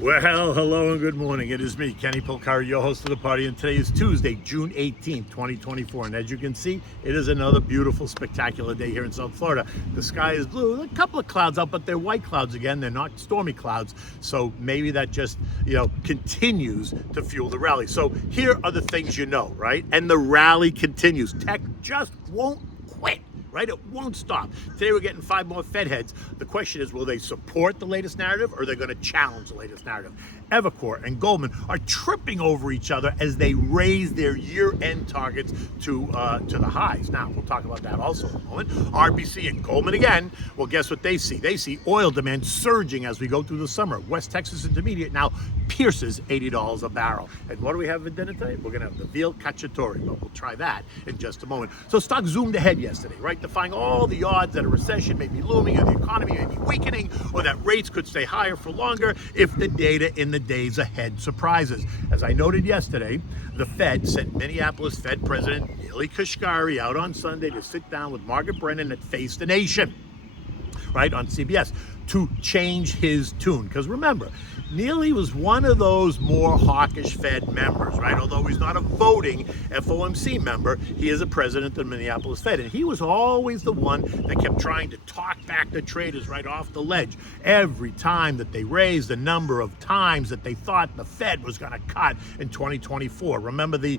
Well, hello and good morning. It is me, Kenny Polcari, your host of the party, and today is Tuesday, June 18th, 2024. And as you can see, it is another beautiful, spectacular day here in South Florida. The sky is blue, a couple of clouds out, but they're white clouds again. They're not stormy clouds. So maybe that just, continues to fuel the rally. So here are the things you know, right? And the rally continues. Tech just won't quit. Right? It won't stop. Today we're getting 5 more Fed heads. The question is, will they support the latest narrative or are they going to challenge the latest narrative? Evercore and Goldman are tripping over each other as they raise their year-end targets to the highs. Now, we'll talk about that also in a moment. RBC and Goldman again, well, guess what they see? They see oil demand surging as we go through the summer. West Texas Intermediate now pierces $80 a barrel. And what do we have for dinner today? We're going to have the Veal Cacciatore, but we'll try that in just a moment. So stocks zoomed ahead yesterday, right? Defying all the odds that a recession may be looming or the economy may be weakening or that rates could stay higher for longer if the data in the days ahead surprises. As I noted yesterday, the Fed sent Minneapolis Fed President Neel Kashkari out on Sunday to sit down with Margaret Brennan at Face the Nation, right, on CBS, to change his tune. Because remember, Neel was one of those more hawkish Fed members, right? Although he's not a voting FOMC member, he is a president of the Minneapolis Fed. And he was always the one that kept trying to talk back the traders right off the ledge. Every time that they raised the number of times that they thought the Fed was going to cut in 2024. Remember the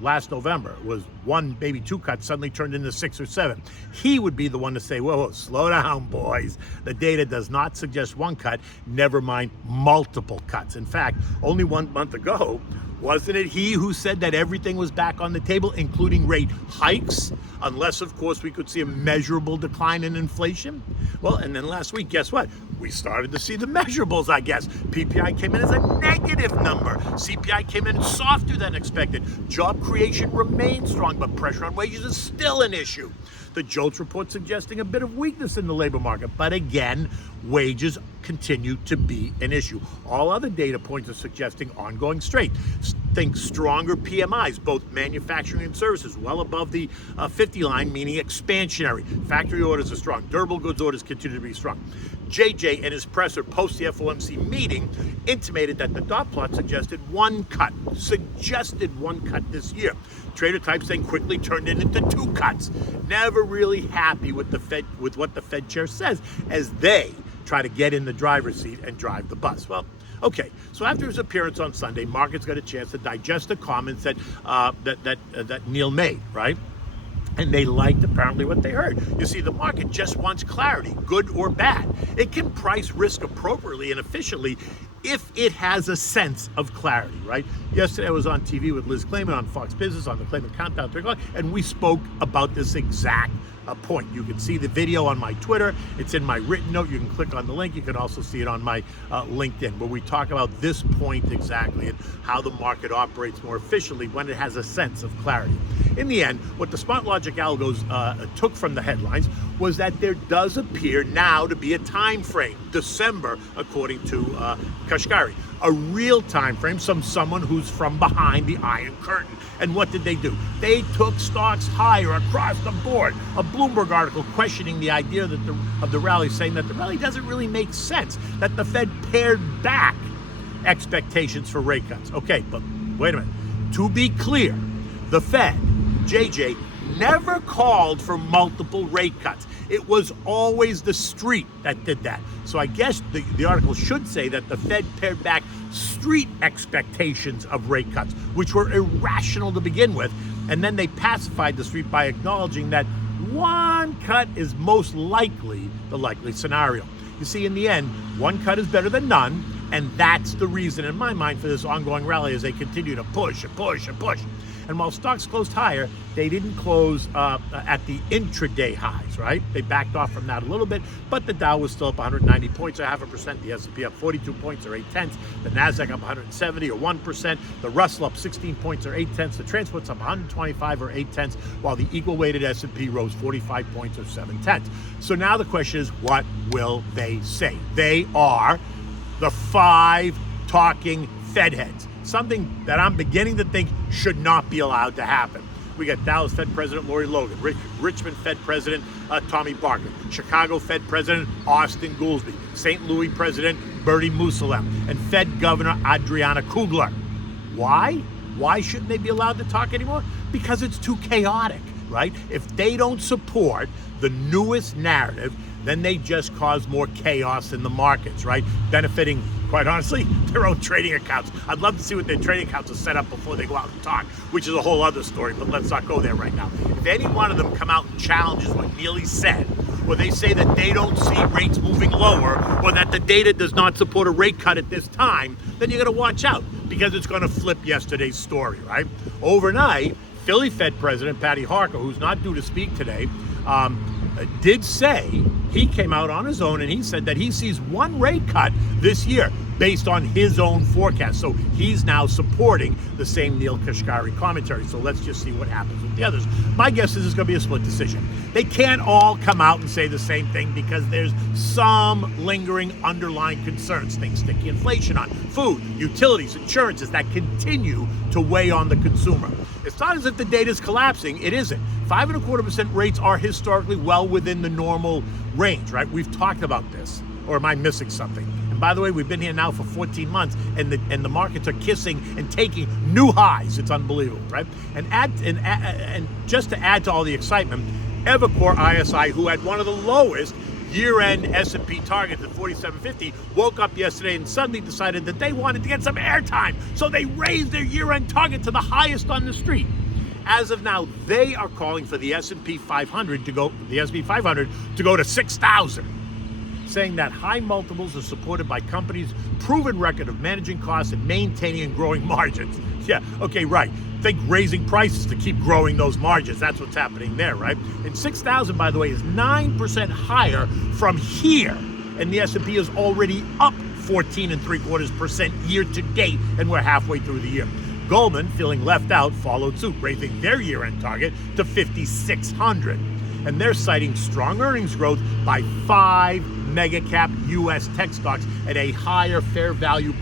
last November was 1, maybe 2 cuts, suddenly turned into 6 or 7. He would be the one to say, whoa, slow down, boys. The data does not suggest 1 cut, never mind multiple cuts. In fact, only 1 month ago, wasn't it he who said that everything was back on the table, including rate hikes, unless, of course, we could see a measurable decline in inflation? Well, and then last week, guess what? We started to see the measurables, I guess. PPI came in as a negative number. CPI came in softer than expected. Job creation remains strong, but pressure on wages is still an issue. The JOLTS report suggesting a bit of weakness in the labor market, but again, wages continue to be an issue. All other data points are suggesting ongoing strength. Think stronger PMIs, both manufacturing and services, well above the 50 line, meaning expansionary. Factory orders are strong. Durable goods orders continue to be strong. JJ and his presser post the FOMC meeting intimated that the dot plot suggested 1 cut this year. Trader types then quickly turned it into 2 cuts. Never really happy with what the Fed chair says as they try to get in the driver's seat and drive the bus. Well, okay, so after his appearance on Sunday, markets got a chance to digest the comments that Neel made, right? And they liked apparently what they heard. You see, the market just wants clarity, good or bad. It can price risk appropriately and efficiently if it has a sense of clarity, right? Yesterday I was on TV with Liz Clayman on Fox Business on the Clayman Countdown 3 o'clock, and we spoke about this exact point. You can see the video on my Twitter. It's in my written note. You can click on the link. You can also see it on my LinkedIn, where we talk about this point exactly and how the market operates more efficiently when it has a sense of clarity. In the end, what the Smart Logic algos took from the headlines was that there does appear now to be a time frame, December, according to Kashkari. A real time frame, someone who's from behind the Iron Curtain. And what did they do? They took stocks higher across the board. A Bloomberg article questioning the idea of the rally, saying that the rally doesn't really make sense, that the Fed pared back expectations for rate cuts. Okay, but wait a minute. To be clear, the Fed, JJ, never called for multiple rate cuts. It was always the street that did that. So I guess the article should say that the Fed pared back street expectations of rate cuts, which were irrational to begin with, and then they pacified the street by acknowledging that 1 cut is most likely the likely scenario. You see, in the end, 1 cut is better than none, and that's the reason, in my mind, for this ongoing rally as they continue to push and push and push. And while stocks closed higher, they didn't close at the intraday highs, right? They backed off from that a little bit, but the Dow was still up 190 points or 0.5%. The S&P up 42 points or 0.8. The Nasdaq up 170 or 1%. The Russell up 16 points or 0.8. The transports up 125 or 0.8, while the equal-weighted S&P rose 45 points or 0.7. So now the question is, what will they say? They are the 5 talking Fed heads. Something that I'm beginning to think should not be allowed to happen. We got Dallas Fed President Lori Logan, Richmond Fed President Tommy Barker, Chicago Fed President Austin Goolsbee, St. Louis President Bertie Musalem and Fed Governor Adriana Kugler. Why? Why shouldn't they be allowed to talk anymore? Because it's too chaotic, right? If they don't support the newest narrative, then they just cause more chaos in the markets, right? Benefiting, quite honestly, their own trading accounts. I'd love to see what their trading accounts are set up before they go out and talk, which is a whole other story, but let's not go there right now. If any one of them come out and challenges what Neel said, or they say that they don't see rates moving lower, or that the data does not support a rate cut at this time, then you got to watch out, because it's going to flip yesterday's story, right? Overnight, Philly Fed President Patty Harker, who's not due to speak today, did say, he came out on his own and he said that he sees one rate cut this year based on his own forecast. So he's now supporting the same Neel Kashkari commentary. So let's just see what happens with the others. My guess is it's going to be a split decision. They can't all come out and say the same thing because there's some lingering underlying concerns. Things sticky inflation on food, utilities, insurances that continue to weigh on the consumer. It's not as if the data is collapsing. It isn't. 5.25% rates are historically well within the normal range, right? We've talked about this. Or am I missing something? And by the way, we've been here now for 14 months, and the markets are kissing and taking new highs. It's unbelievable, right? And just to add to all the excitement, Evercore ISI, who had one of the lowest year-end S&P targets at 4750, woke up yesterday and suddenly decided that they wanted to get some airtime. So they raised their year-end target to the highest on the street. As of now, they are calling for the S&P 500 to go, to 6,000, saying that high multiples are supported by companies' proven record of managing costs and maintaining and growing margins. Yeah, okay, right. Think raising prices to keep growing those margins. That's what's happening there, right? And 6,000, by the way, is 9% higher from here, and the S&P is already up 14.75% year to date, and we're halfway through the year. Goldman, feeling left out, followed suit, raising their year-end target to 5,600. And they're citing strong earnings growth by 5 mega-cap U.S. tech stocks at a higher fair value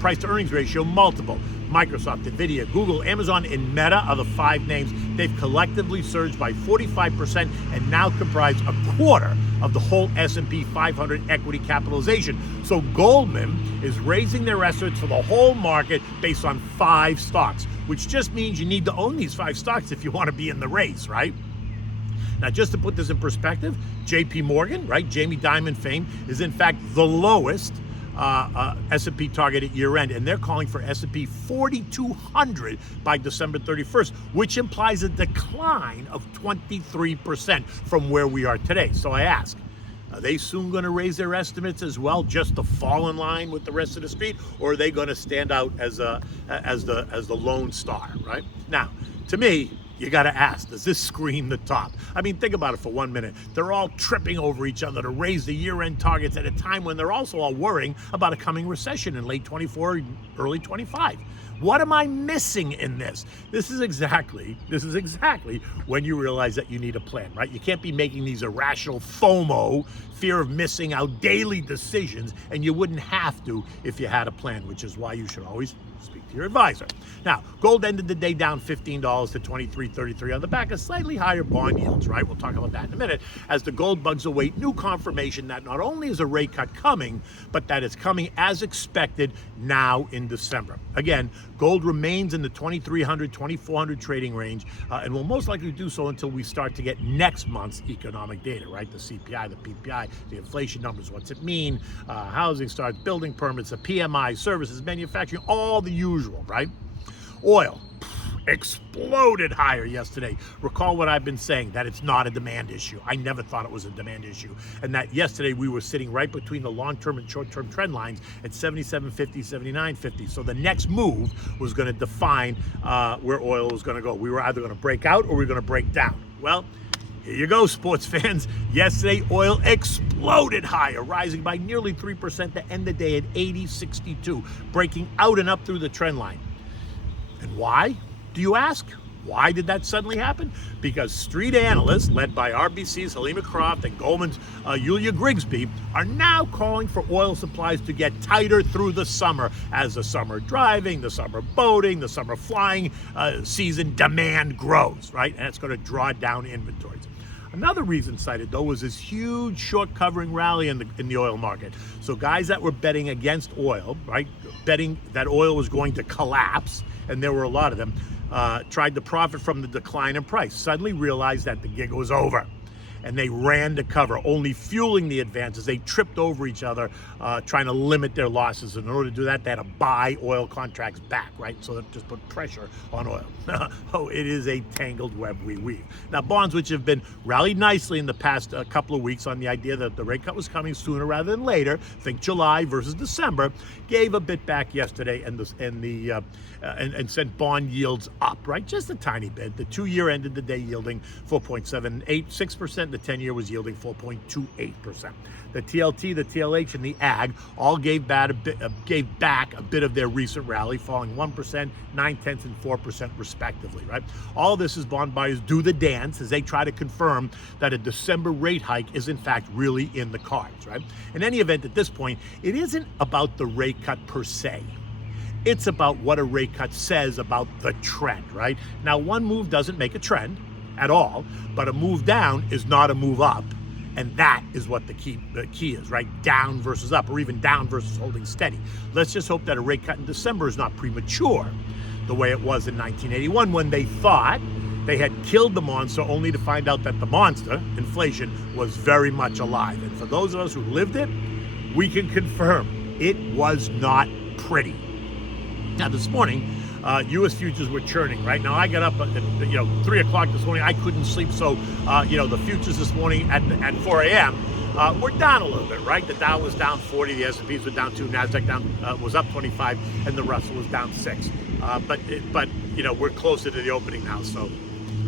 price-to-earnings ratio multiple. Microsoft, Nvidia, Google, Amazon, and Meta are the 5 names. They've collectively surged by 45% and now comprise a quarter of the whole S&P 500 equity capitalization. So Goldman is raising their estimates for the whole market based on 5 stocks, which just means you need to own these 5 stocks if you want to be in the race, right? Now, just to put this in perspective, JP Morgan, right, Jamie Dimon fame, is in fact the lowest S&P target at year end, and they're calling for S&P 4,200 by December 31st, which implies a decline of 23% from where we are today. So I ask, are they soon going to raise their estimates as well, just to fall in line with the rest of the street, or are they going to stand out as the lone star, right? Now, to me, you got to ask, does this scream the top? I mean, think about it for 1 minute. They're all tripping over each other to raise the year-end targets at a time when they're also all worrying about a coming recession in late 24, early 25. What am I missing in this? This is exactly when you realize that you need a plan, right? You can't be making these irrational FOMO, fear of missing out, daily decisions, and you wouldn't have to if you had a plan, which is why you should always speak to your advisor. Now, gold ended the day down $15 to $23.33 on the back of slightly higher bond yields, right? We'll talk about that in a minute, as the gold bugs await new confirmation that not only is a rate cut coming, but that it's coming as expected now in December. Again, gold remains in the 2,300, 2,400 trading range, and will most likely do so until we start to get next month's economic data, right? The CPI, the PPI, the inflation numbers, what's it mean? Housing starts, building permits, the PMI, services, manufacturing, all the usual, right? Oil exploded higher yesterday. Recall what I've been saying, that it's not a demand issue. I never thought it was a demand issue. And that yesterday we were sitting right between the long-term and short-term trend lines at 77.50, 79.50. So the next move was going to define where oil was going to go. We were either going to break out or we were going to break down. Well, here you go, sports fans. Yesterday, oil exploded higher, rising by nearly 3% to end the day at 80.62, breaking out and up through the trend line. And why, do you ask? Why did that suddenly happen? Because street analysts, led by RBC's Halima Croft and Goldman's Yulia Grigsby, are now calling for oil supplies to get tighter through the summer, as the summer driving, the summer boating, the summer flying season demand grows, right? And it's going to draw down inventories. Another reason cited, though, was this huge short covering rally in the oil market. So guys that were betting against oil, right, betting that oil was going to collapse, and there were a lot of them, tried to profit from the decline in price, suddenly realized that the gig was over. And they ran to cover, only fueling the advances. They tripped over each other, trying to limit their losses. And in order to do that, they had to buy oil contracts back, right? So that just put pressure on oil. Oh, it is a tangled web we weave. Now, bonds, which have been rallied nicely in the past couple of weeks on the idea that the rate cut was coming sooner rather than later, think July versus December, gave a bit back yesterday and sent bond yields up, right? Just a tiny bit. The 2-year ended the day yielding 4.786%. The 10-year was yielding 4.28%. The TLT, the TLH, and the AG all gave back a bit of their recent rally, falling 1%, 9/10, and 4% respectively, right? All this is bond buyers do the dance as they try to confirm that a December rate hike is in fact really in the cards, right? In any event, at this point, it isn't about the rate cut per se. It's about what a rate cut says about the trend, right? Now, one move doesn't make a trend at all, but a move down is not a move up. And that is what the key is, right? Down versus up, or even down versus holding steady. Let's just hope that a rate cut in December is not premature, the way it was in 1981 when they thought they had killed the monster only to find out that the monster, inflation, was very much alive. And for those of us who lived it, we can confirm it was not pretty. Now, this morning, U.S. futures were churning, right? Now, I got up at 3 o'clock this morning. I couldn't sleep, so, the futures this morning at 4 a.m. Were down a little bit, right? The Dow was down 40, the S&Ps were down 2, Nasdaq was up 25, and the Russell was down 6. But we're closer to the opening now, so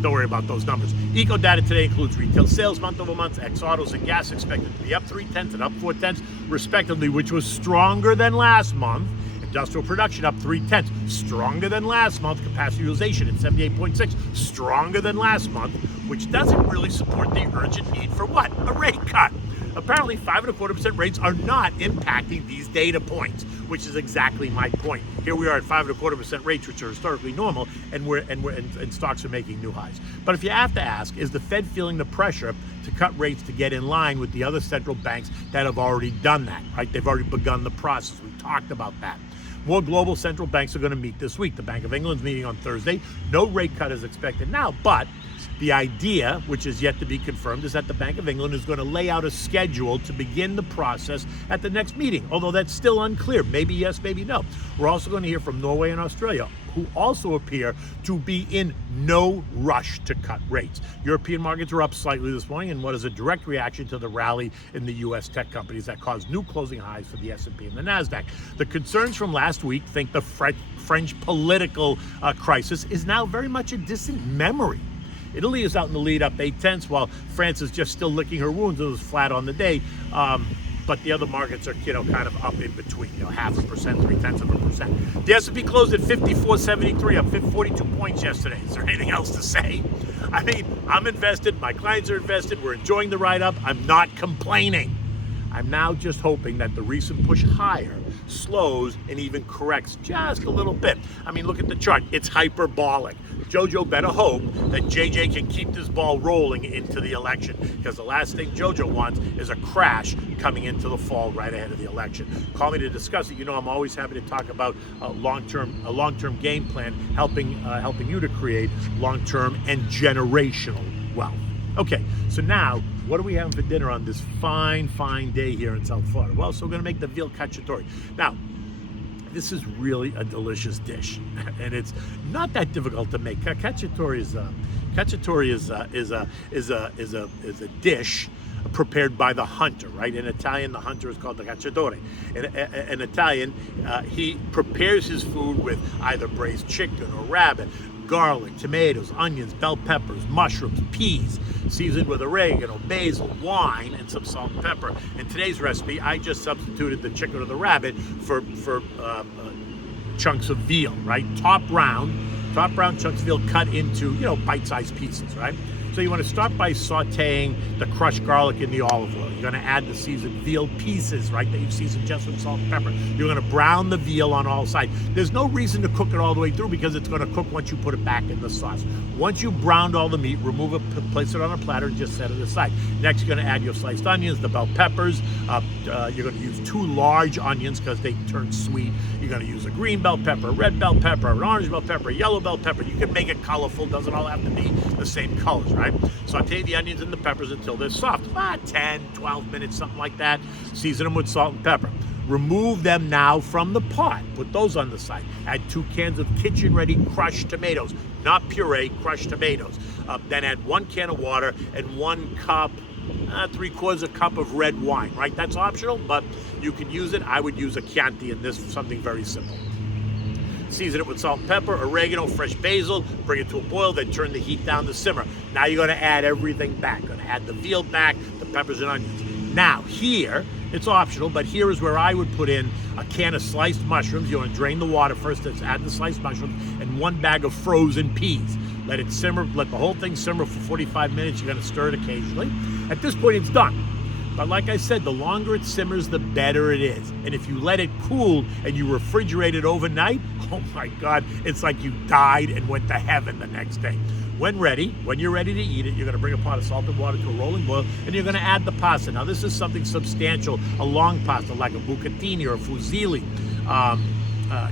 don't worry about those numbers. Eco data today includes retail sales month over month, ex-autos and gas expected to be up 0.3 and up 0.4, respectively, which was stronger than last month. Industrial production up 0.3, stronger than last month. Capacity utilization at 78.6, stronger than last month, which doesn't really support the urgent need for what? A rate cut. Apparently, 5.25% rates are not impacting these data points, which is exactly my point. Here we are at 5.25% rates, which are historically normal, and stocks are making new highs. But if you have to ask, is the Fed feeling the pressure to cut rates to get in line with the other central banks that have already done that, right? They've already begun the process. We talked about that. More global central banks are going to meet this week. The Bank of England's meeting on Thursday. No rate cut is expected now, but the idea, which is yet to be confirmed, is that the Bank of England is going to lay out a schedule to begin the process at the next meeting, although that's still unclear. Maybe yes, maybe no. We're also going to hear from Norway and Australia, who also appear to be in no rush to cut rates. European markets are up slightly this morning in what is a direct reaction to the rally in the U.S. tech companies that caused new closing highs for the S&P and the Nasdaq. The concerns from last week think the French political crisis is now very much a distant memory. Italy is out in the lead, up 0.8, while France is just still licking her wounds. It was flat on the day. But the other markets are, kind of up in between, 0.5%, 0.3%. The S&P closed at 5473, up 42 points yesterday. Is there anything else to say? I mean, I'm invested. My clients are invested. We're enjoying the ride up. I'm not complaining. I'm now just hoping that the recent push higher slows and even corrects just a little bit. I mean, look at the chart. It's hyperbolic. Jojo better hope that JJ can keep this ball rolling into the election, because the last thing Jojo wants is a crash coming into the fall right ahead of the election. Call me to discuss it. I'm always happy to talk about a long-term game plan, helping you to create long-term and generational wealth. Okay, so now, what are we having for dinner on this fine day here in South Florida? Well, so we're going to make the Veal Cacciatore. Now, this is really a delicious dish, and it's not that difficult to make. Cacciatore is a dish prepared by the hunter, right? In Italian, the hunter is called the Cacciatore. In Italian, he prepares his food with either braised chicken or rabbit, garlic, tomatoes, onions, bell peppers, mushrooms, peas, seasoned with oregano, basil, wine, and some salt and pepper. In today's recipe, I just substituted the chicken or the rabbit for chunks of veal, right? Top round chunks of veal cut into, bite-sized pieces, right? So you want to start by sauteing the crushed garlic in the olive oil. You're going to add the seasoned veal pieces, right, that you've seasoned just with salt and pepper. You're going to brown the veal on all sides. There's no reason to cook it all the way through because it's going to cook once you put it back in the sauce. Once you've browned all the meat, remove it, place it on a platter, and just set it aside. Next, you're going to add your sliced onions, the bell peppers. You're going to use 2 large onions because they turn sweet. You're going to use a green bell pepper, a red bell pepper, an orange bell pepper, a yellow bell pepper. You can make it colorful. Doesn't all have to be the same colors, right? Saute the onions and the peppers until they're soft. About 10, 12 minutes, something like that. Season them with salt and pepper. Remove them now from the pot. Put those on the side. Add 2 cans of kitchen-ready crushed tomatoes, not puree, crushed tomatoes. Then add 1 can of water and 1 cup, 3/4 cup of red wine, right? That's optional, but you can use it. I would use a Chianti in this, something very simple. Season it with salt and pepper, oregano, fresh basil, bring it to a boil, then turn the heat down to simmer. Now you're going to add everything back. Going to add the veal back, the peppers and onions. Now here, it's optional, but here is where I would put in a can of sliced mushrooms. You want to drain the water first, let's add the sliced mushrooms, and 1 bag of frozen peas. Let it simmer, let the whole thing simmer for 45 minutes. You're going to stir it occasionally. At this point, it's done. But like I said, the longer it simmers, the better it is. And if you let it cool and you refrigerate it overnight, oh my God, it's like you died and went to heaven the next day. When you're ready to eat it, you're going to bring a pot of salted water to a rolling boil, and you're going to add the pasta. Now, this is something substantial, a long pasta like a bucatini or a fusilli.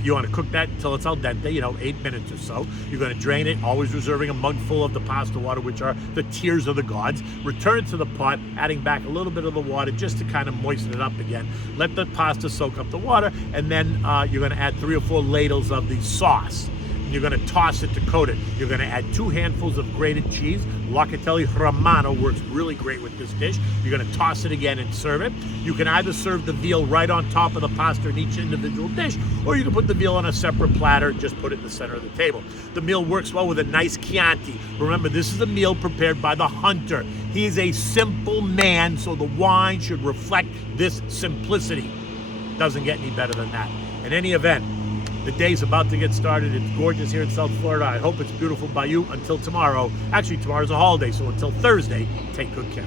You want to cook that until it's al dente, 8 minutes or so. You're going to drain it, always reserving a mug full of the pasta water, which are the tears of the gods. Return it to the pot, adding back a little bit of the water just to kind of moisten it up again. Let the pasta soak up the water, and then you're going to add 3 or 4 ladles of the sauce. You're going to toss it to coat it. You're going to add 2 handfuls of grated cheese. Locatelli Romano works really great with this dish. You're going to toss it again and serve it. You can either serve the veal right on top of the pasta in each individual dish, or you can put the veal on a separate platter, just put it in the center of the table. The meal works well with a nice Chianti. Remember, this is a meal prepared by the hunter. He is a simple man, so the wine should reflect this simplicity. Doesn't get any better than that. In any event, the day's about to get started. It's gorgeous here in South Florida. I hope it's beautiful by you. Until tomorrow. Actually, tomorrow's a holiday, so until Thursday, take good care.